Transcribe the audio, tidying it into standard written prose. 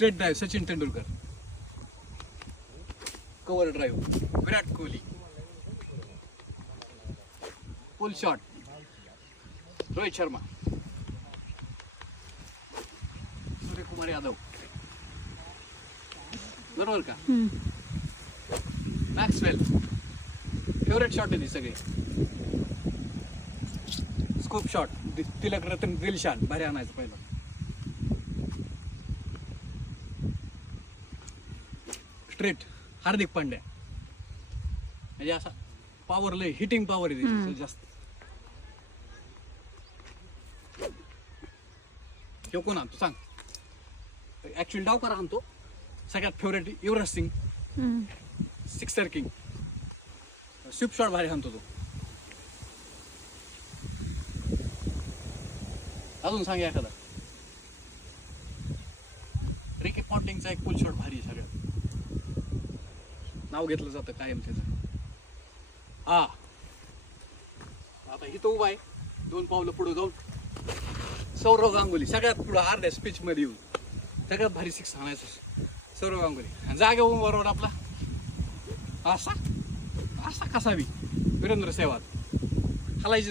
Straight drive Sachin Tendulkar. Cover drive Virat Kohli. Pull shot Rohit Sharma. Suryakumar Yadav. बरोबर का? Maxwell. Favourite shot आहे ती सगळे. Scoop shot Tillakaratne Dilshan भारी आणायचं पहिलं. स्ट्रेट हार्दिक पांड्या. म्हणजे असा पॉवर लय हिटिंग पॉवर आहे त्याची जास्त. ह्यो कोण आणतो सांग? ऍक्च्युअली डावकर आणतो. सगळ्यात favourite Yuvraj Singh. Sixer king. Sweep shot भारी आणतो तो. अजून सांग एखादा. रिकी पॉन्टिंगचा एक पुल शॉट भारी आहे सगळ्यात. नाव घेतलं जातं कायम त्याचं. हा आता इथं उभा आहे 2 पावलं पुढे जाऊन. सौरव गांगुली सगळ्यात पुढे अर्ध्या स्पीच मध्ये येऊन सगळ्यात भारी 6 आणायचं. सौरव गांगुली जागे उभा बरोबर आपला असा असा कसावी वीरेंद्र सेहवाग. हलायची